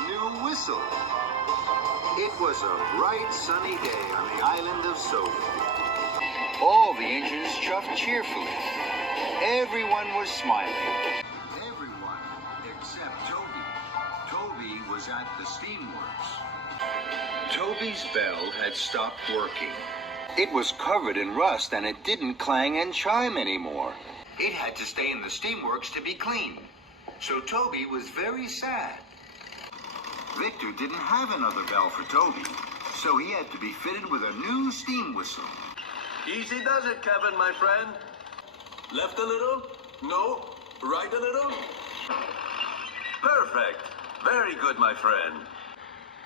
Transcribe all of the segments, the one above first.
new whistle. It was a bright sunny day on the island of Toby. All the engines chuffed cheerfully. Everyone was smiling. Everyone except Toby. Toby was at the steamworks. Toby's bell had stopped working. It was covered in rust and it didn't clang and chime anymore. It had to stay in the steamworks to be clean. So Toby was very sad. Victor didn't have another bell for Toby, so he had to be fitted with a new steam whistle. Easy does it, Kevin, my friend. Left a little? No. Right a little? Perfect. Very good, my friend.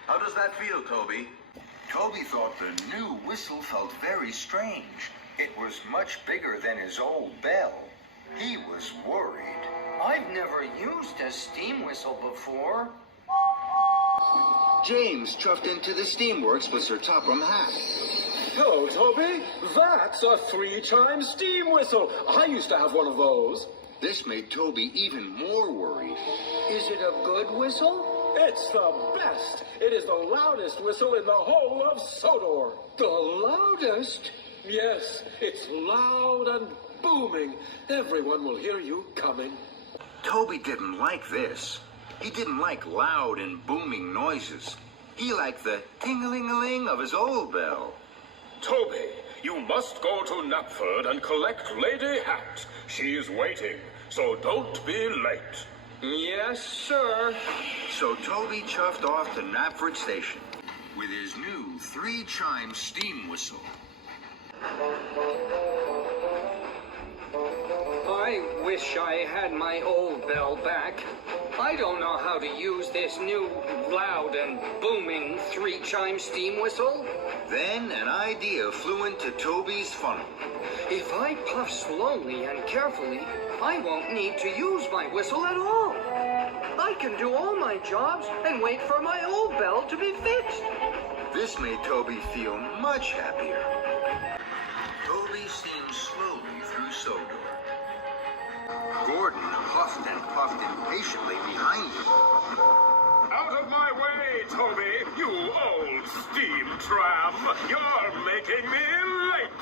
How does that feel, Toby? Toby thought the new whistle felt very strange. It was much bigger than his old bell. He was worried. I've never used a steam whistle before. James chuffed into the steamworks with Sir Topham Hatt. Hello, Toby. That's a 3-chime steam whistle. I used to have one of those. This made Toby even more worried. Is it a good whistle? It's the best. It is the loudest whistle in the whole of Sodor. The loudest? Yes, it's loud and booming. Everyone will hear you coming. Toby didn't like this. He didn't like loud and booming noises. He liked the ting-a-ling-a-ling of his old bell. Toby, you must go to Knapford and collect Lady Hat. She is waiting, so don't be late. Yes, sir. So Toby chuffed off to Knapford Station with his new 3-chime steam whistle. I wish I had my old bell back. I don't know how to use this new loud and booming 3-chime steam whistle. Then an idea flew into Toby's funnel. If I puff slowly and carefully, I won't need to use my whistle at all. I can do all my jobs and wait for my old bell to be fixed. This made Toby feel much happier. Toby steamed slowly through Sodor. Gordon huffed and puffed impatiently behind him. Out of my way, Toby, you old steam tram. You're making me late.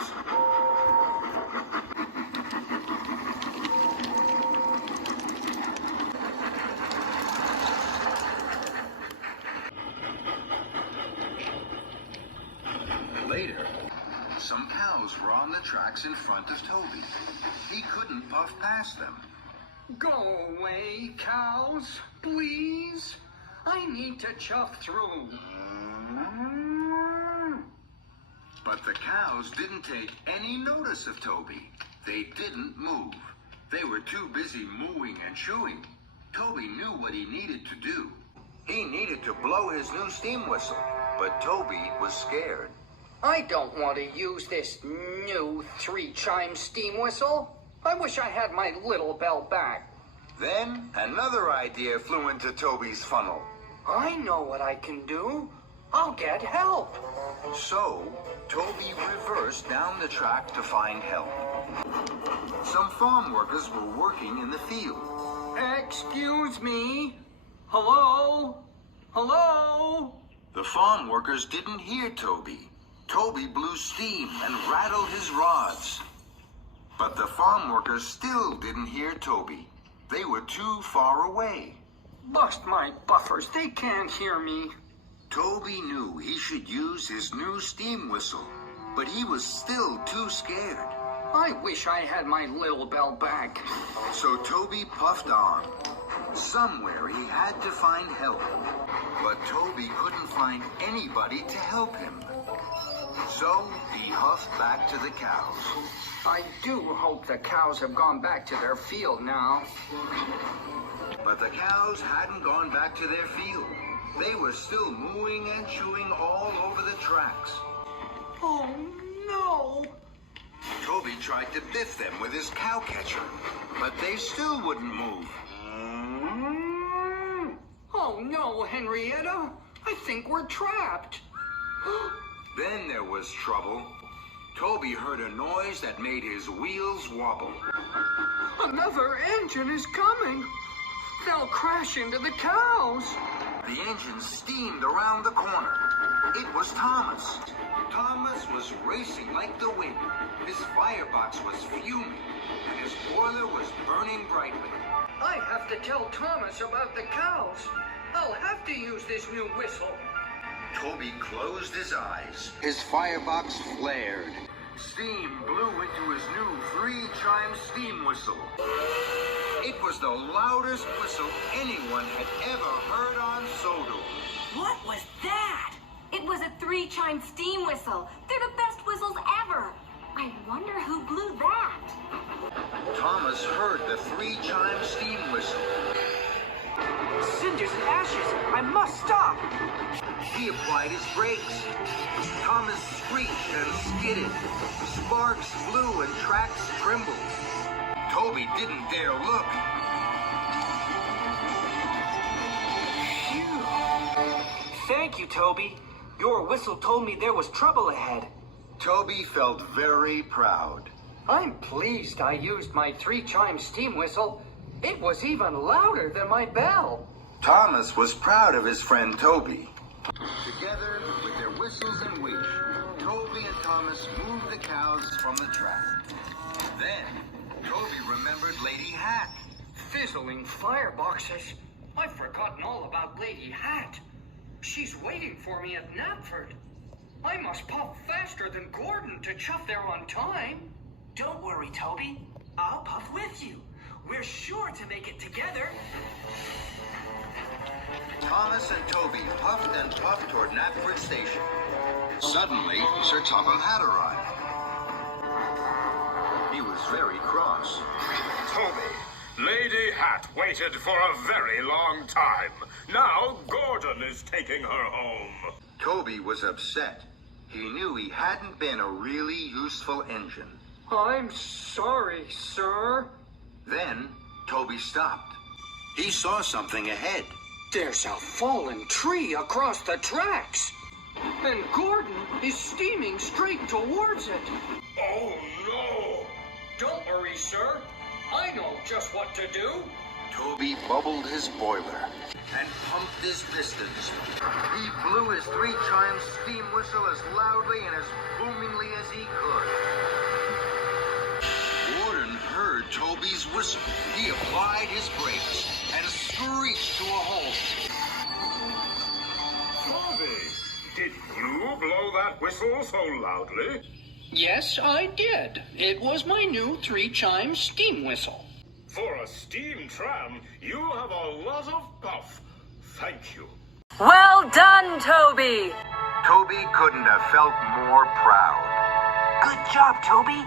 Later, some cows were on the tracks in front of Toby. He couldn't puff past them. Go away, cows, please. I need to chuff through. But the cows didn't take any notice of Toby. They didn't move. They were too busy mooing and chewing. Toby knew what he needed to do. He needed to blow his new steam whistle, but Toby was scared. I don't want to use this new 3-chime steam whistle. I wish I had my little bell back. Then another idea flew into Toby's funnel. I know what I can do. I'll get help. So, Toby reversed down the track to find help. Some farm workers were working in the field. Excuse me. Hello? Hello? The farm workers didn't hear Toby. Toby blew steam and rattled his rods. But the farm workers still didn't hear Toby. They were too far away. Bust my buffers. They can't hear me. Toby knew he should use his new steam whistle, but he was still too scared. I wish I had my little bell back. So Toby puffed on. Somewhere he had to find help. But Toby couldn't find anybody to help him. So he huffed back to the cows. I do hope the cows have gone back to their field now. But the cows hadn't gone back to their field. They were still mooing and chewing all over the tracks. Oh, no. Toby tried to biff them with his cow catcher, but they still wouldn't move. Oh, no, Henrietta. I think we're trapped. Then there was trouble. Toby heard a noise that made his wheels wobble. Another engine is coming. They'll crash into the cows. The engine steamed around the corner. It was Thomas. Thomas was racing like the wind. His firebox was fuming, and his boiler was burning brightly. I have to tell Thomas about the cows. I'll have to use this new whistle. Toby closed his eyes. His firebox flared. Steam blew into his new three-chime steam whistle. It was the loudest whistle anyone had ever heard on Sodor. What was that? It was a three-chime steam whistle. They're the best whistles ever. I wonder who blew that. Thomas heard the three-chime steam whistle. Cinders and ashes. I must stop. He applied his brakes. Thomas screeched and skidded. Sparks flew and tracks trembled. Toby didn't dare look. Phew. Thank you, Toby. Your whistle told me there was trouble ahead. Toby felt very proud. I'm pleased I used my three-chime steam whistle. It was even louder than my bell. Thomas was proud of his friend Toby. Together, with their whistles and wish, Toby and Thomas moved the cows from the track. Then, Toby remembered Lady Hat. Fizzling fireboxes. I've forgotten all about Lady Hat. She's waiting for me at Knapford. I must puff faster than Gordon to chuff there on time. Don't worry, Toby. I'll puff with you. We're sure to make it together. Thomas and Toby puffed and puffed toward Knapford Station. Suddenly, Sir Topham Hatt arrived. He was very cross. Toby, Lady Hat waited for a very long time. Now Gordon is taking her home. Toby was upset. He knew he hadn't been a really useful engine. I'm sorry, sir. Then, Toby stopped. He saw something ahead. There's a fallen tree across the tracks. And Gordon is steaming straight towards it. Oh, no! Don't worry, sir. I know just what to do. Toby bubbled his boiler and pumped his pistons. He blew his three-chime steam whistle as loudly and as boomingly as he could. Gordon heard Toby's whistle. He applied his brakes and screeched to a halt. Toby, did you blow that whistle so loudly? Yes, I did. It was my new three-chime steam whistle. For a steam tram, you have a lot of puff. Thank you. Well done, Toby. Toby couldn't have felt more proud. Good job, Toby.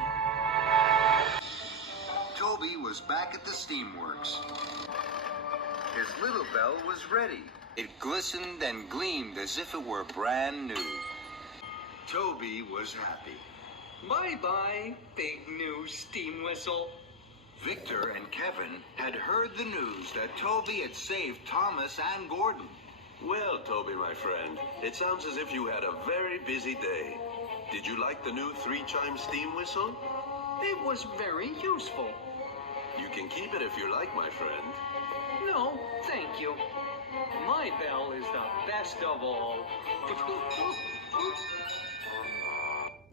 Toby was back at the steamworks. His little bell was ready. It glistened and gleamed as if it were brand new. Toby was happy. Bye-bye, big new steam whistle. Victor and Kevin had heard the news that Toby had saved Thomas and Gordon. Well, Toby, my friend, it sounds as if you had a very busy day. Did you like the new three-chime steam whistle? It was very useful. You can keep it if you like, my friend. No, thank you. My bell is the best of all.